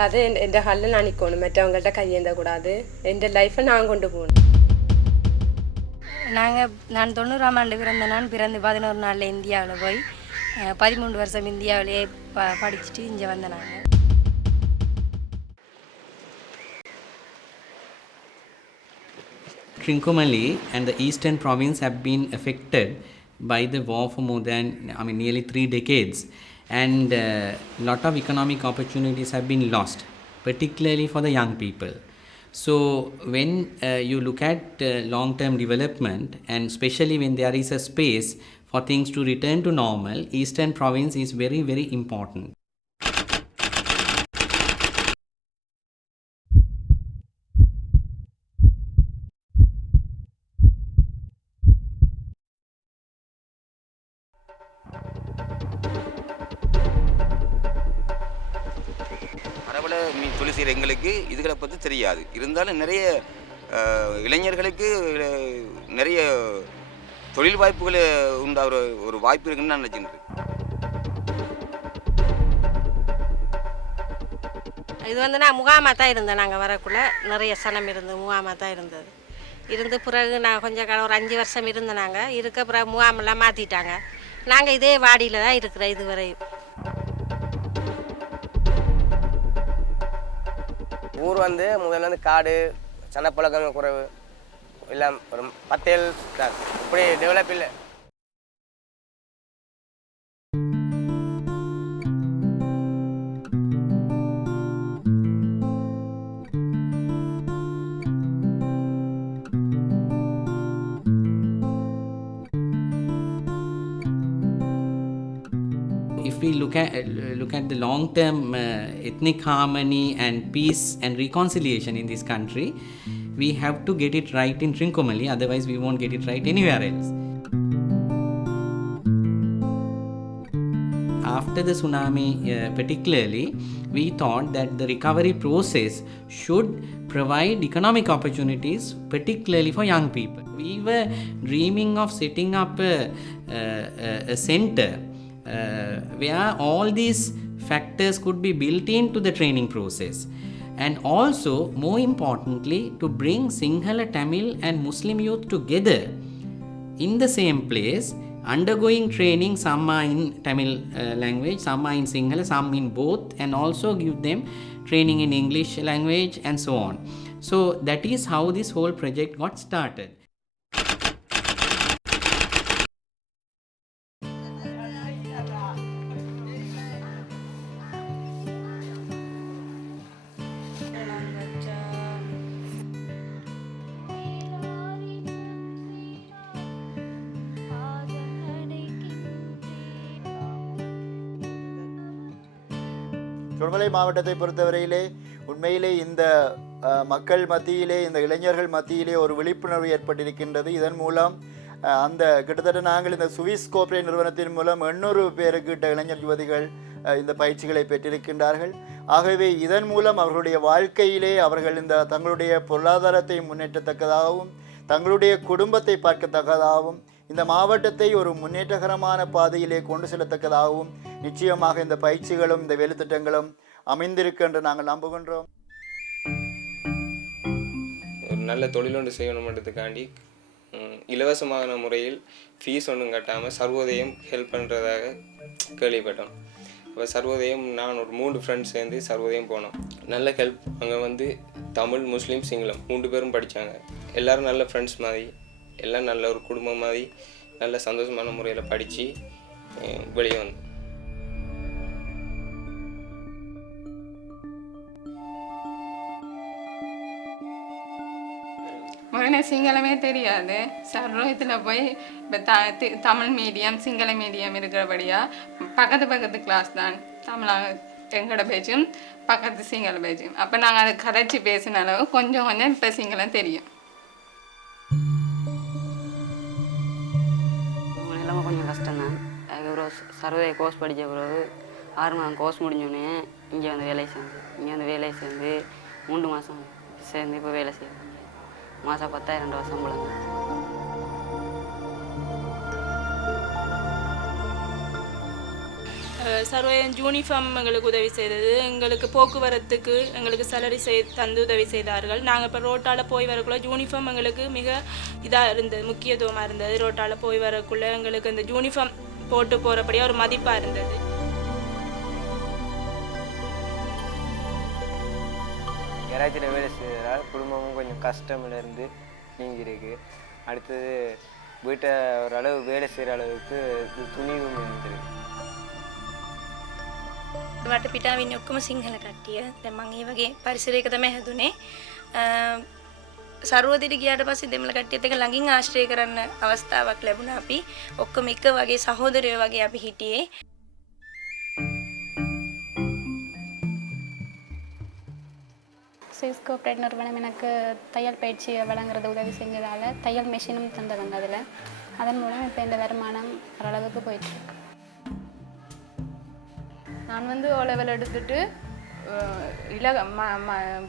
அதாவது என் ஹல்ல நான் நிற்கணும், மற்றவங்கள்ட்ட கையேந்தக்கூடாது, என் லைஃப்பை நான் கொண்டு போகணும். நான் 90ஆம் ஆண்டு பிறந்து 11 நாளில் இந்தியாவில் போய் 13 வருஷம் இந்தியாவிலேயே படிச்சுட்டு இங்கே வந்தேன். நாங்கள் Trincomalee and the eastern province have been affected by the war for more than, nearly 3 decades, and lot of economic opportunities have been lost, particularly for the young people. So when you look at long-term development, and especially when there is a space for things to return to normal, eastern province is very, very important. மரபல மீன் தொழில் செய்கிற எங்களுக்கு இதுகளை பற்றி தெரியாது. இருந்தாலும் நிறைய இளைஞர்களுக்கு நிறைய தொழில் வாய்ப்புகளை உண்டாகிற ஒரு வாய்ப்பு இருக்குன்னு நான் நினைச்சிருக்கேன். இது நான் முகாமாக தான் இருந்தேன். நாங்கள் வரக்குள்ளே நிறைய சனம் இருந்து முகாமாக தான் இருந்து பிறகு நான் கொஞ்சம் காலம் ஒரு 5 வருஷம் இருந்தேன். நாங்கள் இருக்க பிறகு முகாமெல்லாம் மாற்றிட்டாங்க. நாங்கள் இதே வாடியில் தான் இருக்கிறோம் இதுவரையும். ஊர் முதல்ல காடு, சனப்பழக்கம் குறைவு, எல்லாம் ஒரு 10 ஏழு தான், இப்படி டெவலப் இல்லை. If we look at the long-term ethnic harmony and peace and reconciliation in this country, we have to get it right in Trincomalee, otherwise we won't get it right anywhere else. After the tsunami particularly, we thought that the recovery process should provide economic opportunities, particularly for young people. We were dreaming of setting up a center where all these factors could be built into the training process, and also more importantly to bring Sinhala, Tamil and Muslim youth together in the same place, undergoing training. Some are in Tamil language, some are in Sinhala, some in both, and also give them training in English language and so on. So that is how this whole project got started. Tiruvannamalai மாவட்டத்தை பொறுத்தவரையிலே உண்மையிலே இந்த மக்கள் மத்தியிலே, இந்த இளைஞர்கள் மத்தியிலே ஒரு விழிப்புணர்வு ஏற்பட்டிருக்கின்றது. இதன் மூலம் அந்த கிட்டத்தட்ட நாங்கள் இந்த சுவிஸ் கோப்பரேட் நிறுவனத்தின் மூலம் 800 பேருக்கிட்ட இளைஞர் யுவதிகள் இந்த பயிற்சிகளை பெற்றிருக்கின்றார்கள். ஆகவே இதன் மூலம் அவர்களுடைய வாழ்க்கையிலே அவர்கள் இந்த தங்களுடைய பொருளாதாரத்தை முன்னேற்றத்தக்கதாகவும் தங்களுடைய குடும்பத்தை பார்க்கத்தக்கதாகவும் இந்த மாவட்டத்தை ஒரு முன்னேற்றகரமான பாதையிலே கொண்டு செல்லத்தக்கதாகவும் நிச்சயமாக இந்த பயிற்சிகளும் இந்த வேலைத்திட்டங்களும் அமைந்திருக்கு என்று நாங்கள் நம்புகின்றோம். ஒரு நல்ல தொழில் ஒன்று செய்யணுன்றதுக்காண்டி இலவசமான முறையில் ஃபீஸ் ஒன்றும் கட்டாமல் சர்வோதயம் ஹெல்ப் பண்ணுறதாக கேள்விப்பட்டோம். இப்போ சர்வோதயம் நான் ஒரு 3 ஃப்ரெண்ட்ஸ் சேர்ந்து சர்வோதயம் போனோம். நல்ல ஹெல்ப். அங்கே தமிழ், முஸ்லீம், சிங்களம் 3 பேரும் படித்தாங்க. எல்லோரும் நல்ல ஃப்ரெண்ட்ஸ் மாதிரி, எல்லாம் நல்ல ஒரு குடும்பம் மாதிரி நல்ல சந்தோஷமான முறையில் படித்து வெளியே வந்தோம். எனக்கு சிங்களமே தெரியாது. சர்ரோயத்தில் போய் இப்போ தமிழ் மீடியம், சிங்கள மீடியம் இருக்கிறபடியாக பக்கத்து கிளாஸ் தான். தமிழாக எங்களோட பேச்சும் பக்கத்து சிங்கள பேச்சும். அப்போ நாங்கள் அதை கதைச்சி பேசின அளவு கொஞ்சம் இப்போ சிங்களம் தெரியும். எல்லாமே கொஞ்சம் கஷ்டம்தான். அதுக்கப்புறம் சர்வோதய கோர்ஸ் படித்த பிறகு 6 மாதம் கோர்ஸ் முடிஞ்சோடனே இங்கே வேலை சேர்ந்து 3 மாதம் சேர்ந்து இப்போ வேலை செய்வேன். மாதம் 10,000 ரூபா சம்பளம். சர்வதேச யூனிஃபார்ம் எங்களுக்கு உதவி செய்தது, எங்களுக்கு போக்குவரத்துக்கு எங்களுக்கு சேலரி தந்து உதவி செய்தார்கள். நாங்கள் இப்போ ரோட்டால் போய் வரக்குள்ள யூனிஃபார்ம் எங்களுக்கு மிக இதாக இருந்தது, முக்கியத்துவமாக இருந்தது. ரோட்டால் போய் வரக்குள்ள எங்களுக்கு இந்த யூனிஃபார்ம் போட்டு போகிறபடியாக ஒரு மதிப்பாக இருந்தது. யாராச்சும் வேலை செய்தால் குடும்பமும் கொஞ்சம் கஷ்டமிலிருந்து நீங்கிருக்கு. அடுத்தது வீட்டை ஓரளவு வேலை செய்கிற அளவுக்கு துணிவும் இருந்திருக்கு. මට පිටාවින් ඔක්කොම සිංහල කට්ටිය. දැන් මම ඒ වගේ පරිසරයක තමයි හැදුනේ. සරුවදිට ගියාට පස්සේ දෙමළ කට්ටියත් එක්ක ළඟින් ආශ්‍රය කරන්න අවස්ථාවක් ලැබුණා. අපි ඔක්කොම එක වගේ සහෝදරයෝ වගේ අපි හිටියේ. ஸ்விஸ் கோஆப்ரேட் நிறுவனம் எனக்கு தையல் பயிற்சியை வழங்குறது உதவி செஞ்சதால் தையல் மிஷினும் தந்தவங்க அதில். அதன் மூலம் இப்போ இந்த வருமானம் ஓரளவுக்கு போயிட்டுருக்கு. நான் வந்து ஓ லெவல் எடுத்துட்டு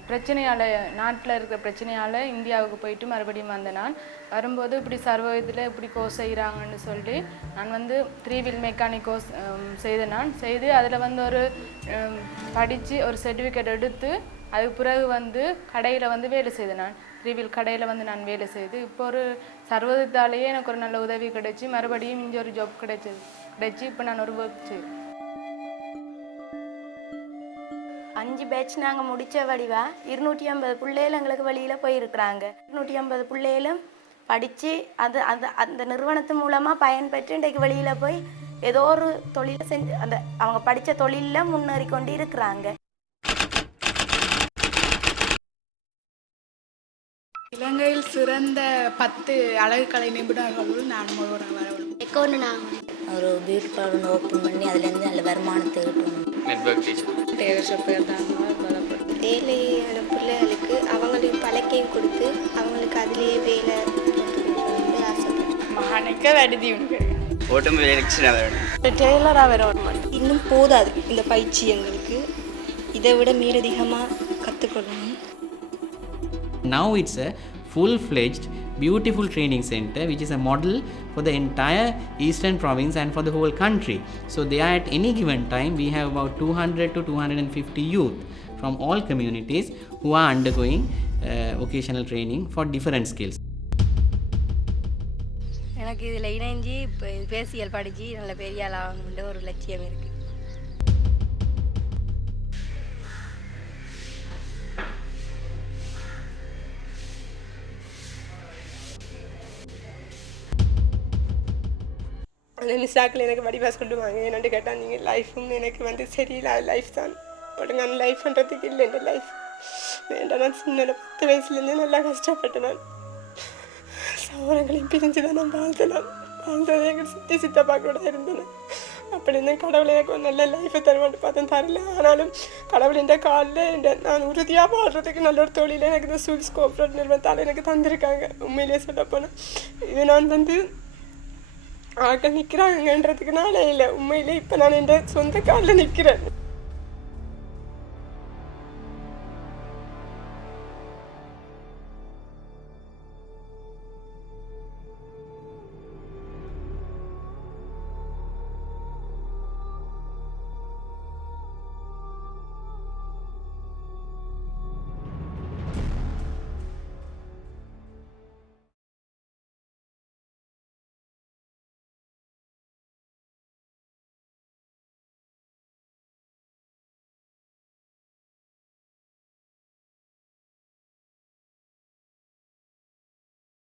பிரச்சனையால் நாட்டில் இருக்கிற பிரச்சனையால் இந்தியாவுக்கு போயிட்டு மறுபடியும் வந்தேன். நான் வரும்போது இப்படி சர்வதேசத்தில் இப்படி கோர்ஸ் செய்கிறாங்கன்னு சொல்லி நான் வந்து 3 வீல் மெக்கானிக் கோர்ஸ் செய்து அதில் வந்து ஒரு படித்து ஒரு சர்டிஃபிகேட் எடுத்து அதுக்கு பிறகு வந்து கடையில் வந்து வேலை செய்தேன். நான் 3 வீல் கடையில் வந்து நான் வேலை செய்து இப்போ ஒரு சர்வதேசத்தாலேயே எனக்கு ஒரு நல்ல உதவி கிடைச்சி மறுபடியும் இங்கே ஒரு ஜாப் கிடைச்சி இப்போ நான் ஒரு ஒர்க் செய்வேன். 5 பேட்ச் நாங்கள் முடித்த வடிவா 250 பிள்ளைகள் எங்களுக்கு வெளியில் போயிருக்கிறாங்க. 250 பிள்ளைகளும் படித்து அந்த நிறுவனத்து மூலமாக பயன்பெற்று இன்றைக்கு வெளியில் போய் ஏதோ ஒரு தொழிலை செஞ்சு அவங்க படித்த தொழிலில் முன்னேறி கொண்டு இருக்கிறாங்க. இலங்கையில் சிறந்த 10 அழகுக்கலை நிபுணர்களுள் நான் ஒருவராக நான் ஒரு பியூட்டி பார்லர் ஓப்பன் பண்ணி அதுலேருந்து நல்ல வருமானத்தை கிட்டணும். நெட்வொர்க் டீச்சர் டெய்லர் ஷாப் ஏழையான பிள்ளைகளுக்கு அவங்களுக்கு பழக்கையும் கொடுத்து அவங்களுக்கு அதிலேயே வேலை மகனுக்கு வடிதி டெய்லராக வரணும். இன்னும் போதாது இந்த பயிற்சி எங்களுக்கு, இதை விட மேலதிகமாக கற்றுக்கொள்ளணும். Now it's a full-fledged beautiful training center which is a model for the entire eastern province and for the whole country. So they are at any given time we have about 200 to 250 youth from all communities who are undergoing vocational training for different skills. எனக்கு இதில் இணைஞ்சி facial படித்து நல்ல பெரிய ஆள் ஆகணுன்ற ஒரு லட்சியம் இருக்குது. அந்த மிஸ்ஸாக்கில் எனக்கு வடிவாக சொல்லுவாங்க. என்னென்னு கேட்டால் நீங்கள் லைஃபும் எனக்கு வந்து சரியில்லை, லைஃப் தான் ஒழுங்கான லைஃப்ன்றதுக்கு இல்லை இந்த லைஃப் வேண்டாம். நான் சின்ன 10 வயசுலேருந்தே நல்லா கஷ்டப்பட்டேன். நான் சவரங்களையும் பிரிஞ்சு தான் நான் வாழ்ந்ததே எங்கள் சித்தப்பா கூட இருந்தேன். அப்படி இருந்தேன். கடவுளை எனக்கு ஒரு நல்ல லைஃப்பை தருவான்னு பார்த்தேன், தரல. ஆனாலும் கடவுள் இந்த காலில் நான் உறுதியாக வாழ்கிறதுக்கு நல்ல ஒரு தொழில் எனக்கு இந்த ஸ்விஸ் கோஆப்ரேட் நிறுவனத்தால் எனக்கு தந்திருக்காங்க. உண்மையிலேயே சொல்ல போனேன், இது நான் வந்து ஆட்கள் நிற்கிறாங்கன்றதுக்கு நாளே இல்லை. உண்மையிலே இப்போ நான் என் சொந்த காலில் நிற்கிறேன்.